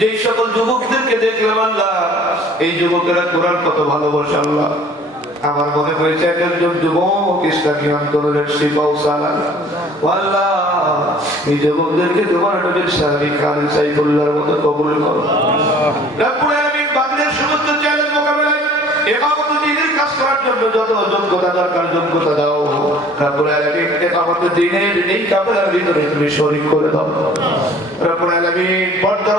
যেই সকল যুবকদেরকে দেখলাম আল্লাহ এই যুবকেরা কোরআন কত ভালোবাসে আল্লাহ। আমার মনে হয়েছে এক একজন যুবক ইসলামী আন্দোলনের শিবাও সালাম আল্লাহ এই যুবকদেরকে তোমার নবীর সাহাবী খালিদ সাইফুল্লাহর মতো কবুল করো। রব্বুল আলামিন বাতিলের সমস্ত চ্যালেঞ্জ মোকাবেলায় একামত দিনের কাজ করার জন্য যত যোগ্যতা দরকার যোগ্যতা দাও। রব্বুল আলামিন একামত দিনের এই ভিতরে তুমি শরীক করে দাও। রব্বুল আলামিন পর্দার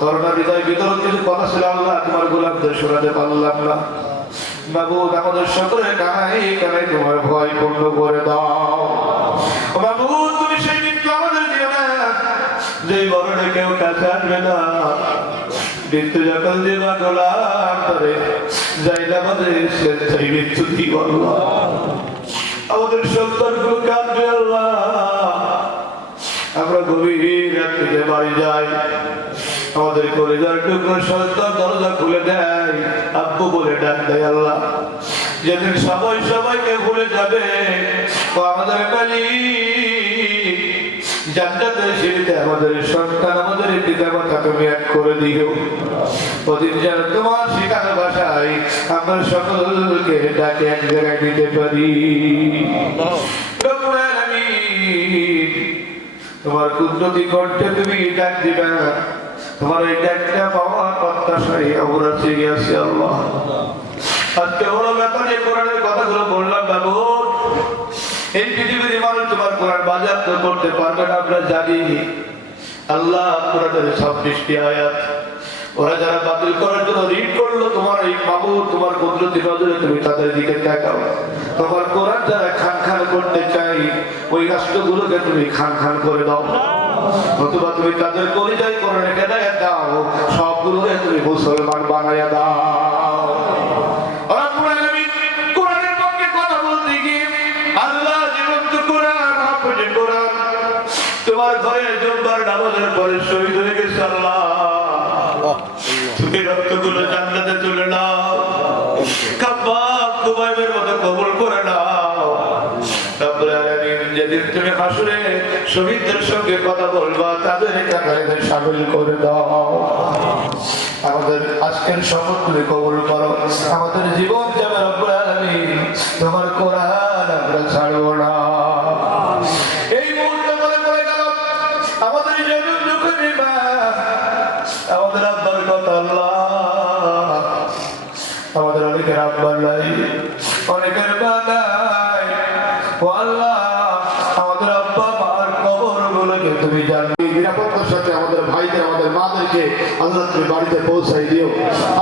করোনা বিদায় বিতরণ কিছু কথা ছিল আল্লাহ, তোমার গোলাপদের শোনাতে পারলাম না। বাবু আমাদের সকলের কানাই কানাই তোমার ভয় পূর্ণ করে দাও। বাবু, তুমি সেই মৃত্যু আমাদের দিও না যে বরণে কেউ কাছে আসবে না। মৃত্যু যখন দেবা গোলাম করে যাই না আমাদের সেই মৃত্যু কি আল্লাহ আমাদের সন্তানগুলো কাঁদবে আল্লাহ। আমরা গভীর রাত্রিতে বাড়ি যাই। আমাদের কলেজার টুকরো সন্তান দরজা খুলে দেয়। আব্বু বলে, ডাক দেয় আল্লাহ। যেদিন সবাই সবাইকে ভুলে যাবে আমাদের কালি আমাদের তোমার শেখানো ভাষায় আমরা সকলকে ডাকে এক জায়গায় দিতে পারি। তোমার কুদরতি কণ্ঠে তুমি ডাক দিবে। না তোমার এই ডাকটা পাওয়ার প্রত্যাশায় আমরা চেয়ে আছি আল্লাহ। আজকে বড় ব্যাপারে কোরআনের কথাগুলো বললাম বাবু। এই পৃথিবীর মানুষ তোমার কোরআন বাজার করতে পারবে না, আমরা জানি। আল্লাহ কোরআনের ছাব্বিশটি আয়াত। ওরা যারা বাতিল করার জন্য রিড করল, তোমার এই বাবু, তোমার কুদরতি নজরে তুমি তাদের দিকে তাকাও। তোমার কোরআন যারা খান খান করতে চাই ওই রাষ্ট্রগুলোকে তুমি খান খান করে দাও। অথবা তুমি তাদের পরিচয় করে রেখে দাও সবগুলো তুমি মুসলমান বানাইয়া দাও। তোমার ঘরে জুম্মার নামাজের পরে শহীদ হয়ে গেছে আল্লাহ। তুমি রক্তগুলো যেদিন তুমি হাসরে শহীদদের সঙ্গে কথা বলবা, তাদের কাতারে সামিল করে দাও। আমাদের আজকের শপথ তুমি করো। আমাদের জীবন যাবে রব্বুল তোমার কোরআন আমরা ছাড়বো না। আমাদের অনেকের আব্বার নাই আমাদের মাদেরকে আল্লাহ তুমি বাড়িতে পৌঁছাই দিও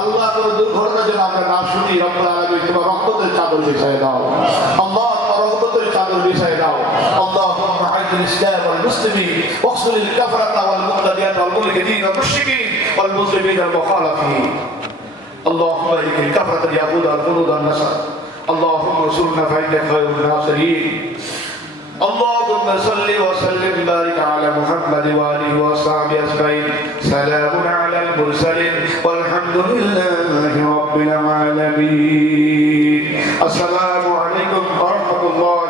আল্লাহ কোনো দুর্ঘটনা যেন আমরা না শুনি রব্বুল আলামিন তোমার রহমতের চাদর বিছায় দাও আল্লাহ তোমার রহমতের চাদর বিছায় দাও اللهم اعز الاسلام والمسلمين واقتل الكفره والمقتديات والملحدين والمشركين والمسلمين المخالفين اللهم اهلك الكفرة اليهود والجنود والنصارى اللهم انصرنا فإنك خير الناصرين اللهم صل وسلم بارك على محمد وآله وصحبه أجمعين. سلام على المرسلين. والحمد لله رب العالمين. السلام عليكم ورحمة الله